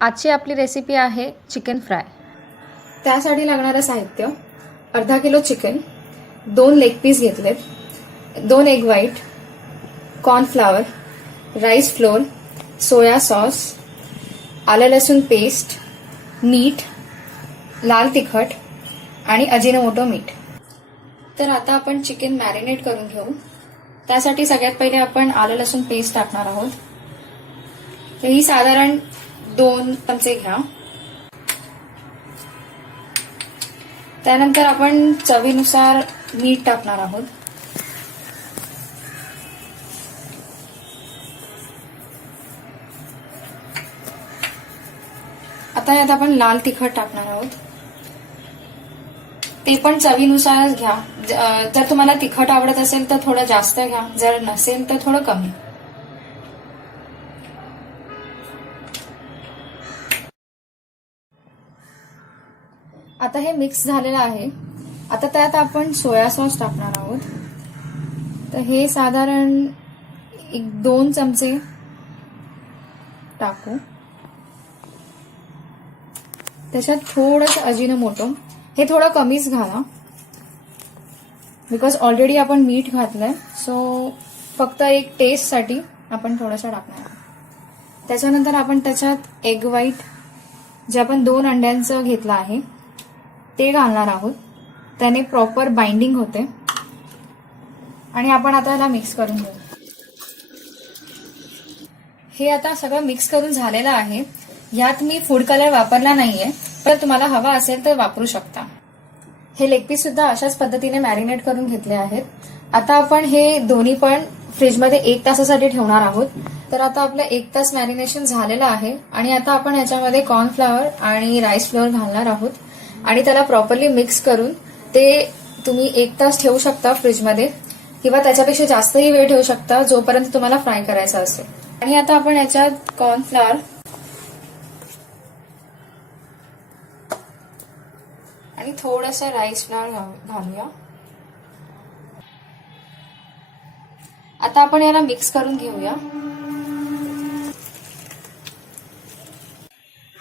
आजची आपली रेसिपी आहे चिकन फ्राय. त्यासाठी लागणारं साहित्य: अर्धा किलो चिकन, 2 लेग पीस घेतलेत, 2 egg white, cornflour, rice flour, soya sauce, आलं लसूण पेस्ट, मीठ, लाल तिखट आणि अजिनोमोटो मीठ. तर आता आपण चिकन मॅरिनेट करून घेऊ. त्यासाठी सगळ्यात पहिले आपण आलं लसूण पेस्ट टाकणार आहोत. तर ही साधारण 2 चमचे घ्या. त्यानंतर आपण चवीनुसार मीठ टाकणार आहोत. आता यात आपण लाल तिखट टाकणार आहोत. ते पण चवीनुसारच घ्या. जर तुम्हाला तिखट आवडत असेल तर थोडं जास्त घ्या, जर नसेल तर थोडं कमी. आता हे मिक्स झालेलं आहे. आता त्यात आपण सोया सॉस टाकणार आहोत. तर हे साधारण 1-2 चमचे टाकू. त्याच्यात थोडंसं अजिनोमोटो, हे थोडं कमीच घाला बिकॉज ऑलरेडी आपण मीठ घातलंय. सो फक्त एक टेस्टसाठी आपण थोडंसं टाकणार आहोत. त्याच्यानंतर आपण त्याच्यात एग व्हाईट, जे आपण 2 अंड्यांचं घेतलं आहे ते घालणार आहोत. त्याने प्रॉपर बाइंडिंग होते. आणि आपण आता याला मिक्स करून घेऊ. हे आता सगळं मिक्स करून झालेलं आहे. यात मी फूड कलर वापरला नाहीये, पण तुम्हाला हवा असेल तर वापरू शकता. हे लेग पीस सुद्धा अशाच पद्धतीने मॅरिनेट करून घेतले आहेत. आता आपण हे दोन्ही पण फ्रीजमध्ये 1 तासासाठी ठेवणार आहोत. तर आता आपलं 1 तास मॅरिनेशन झालेलं आहे. आणि आता आपण याच्यामध्ये कॉर्नफ्लॉवर आणि राईस फ्लोअर घालणार आहोत आणि त्याला प्रॉपरली मिक्स करून ते तुम्ही 1 तास ठेवू शकता फ्रीजमध्ये, किंवा त्याच्यापेक्षा जास्तही वेळ ठेवू शकता जोपर्यंत तुम्हाला फ्राय करायचा असेल. आणि आता आपण याच्यात कॉर्नफ्लॉवर आणि थोडंसं राईस फ्लोअर घालूया. आता आपण याला मिक्स करून घेऊया.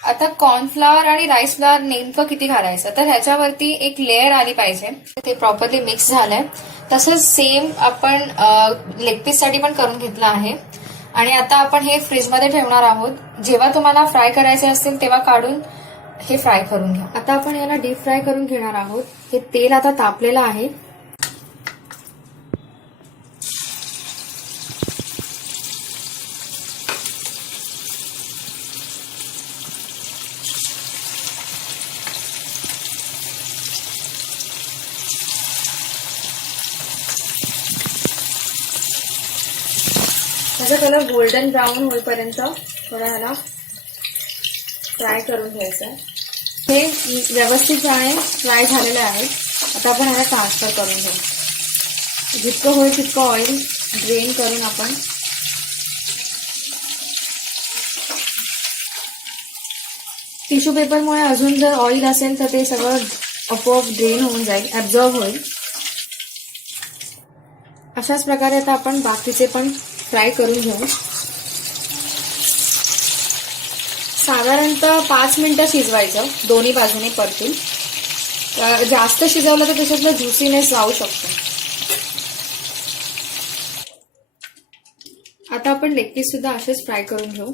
आता कॉर्नफ्लॉवर आणि राईस फ्लोअर नेमकं किती घालायचं, तर ह्याच्यावरती एक लेअर आली पाहिजे. ते प्रॉपरली मिक्स झालंय. तसंच सेम आपण लेग पीस साठी पण करून घेतलं आहे. आणि आता आपण हे फ्रीजमध्ये ठेवणार आहोत. जेव्हा तुम्हाला फ्राय करायचे असतील तेव्हा काढून हे फ्राय करून घ्या. आता आपण याला डीप फ्राय करून घेणार आहोत. हे तेल आता तापलेलं आहे. त्याचा कलर गोल्डन ब्राऊन होईपर्यंत थोडा ह्याला फ्राय करून घ्यायचं आहे. हे व्यवस्थितपणे फ्राय झालेले आहे. आता आपण ह्याला ट्रान्सफर करून घेऊ. जितकं होईल तितकं ऑइल ड्रेन करून आपण टिश्यू पेपरमुळे अजून जर ऑइल असेल तर ते सगळं आपोआप ड्रेन होऊन जाईल, ऍब्झॉर्ब होईल. अशाच प्रकारे आता आपण बाकीचे पण फ्राय करून घेऊ. साधारणतः 5 मिनिटं शिजवायचं दोन्ही बाजूने परतून. जास्त शिजवलं तर त्याच्यातलं ज्युसीनेस जाऊ शकतो. आता आपण लेग पीस सुद्धा असेच फ्राय करून घेऊ.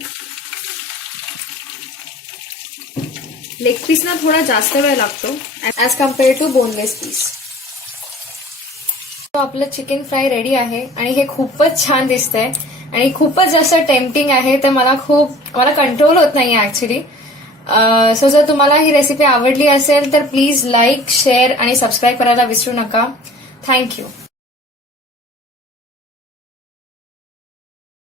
लेग पीसना थोडा जास्त वेळ लागतो as compare to boneless piece. आपलं चिकन फ्राय रेडी आहे आणि हे खूपच छान दिसतंय आणि खूपच जास्त टेम्पटिंग आहे. तर मला कंट्रोल होत नाही ऍक्च्युली. सो जर तुम्हाला ही रेसिपी आवडली असेल तर प्लीज लाईक, शेअर आणि सबस्क्राईब करायला विसरू नका. थँक्यू.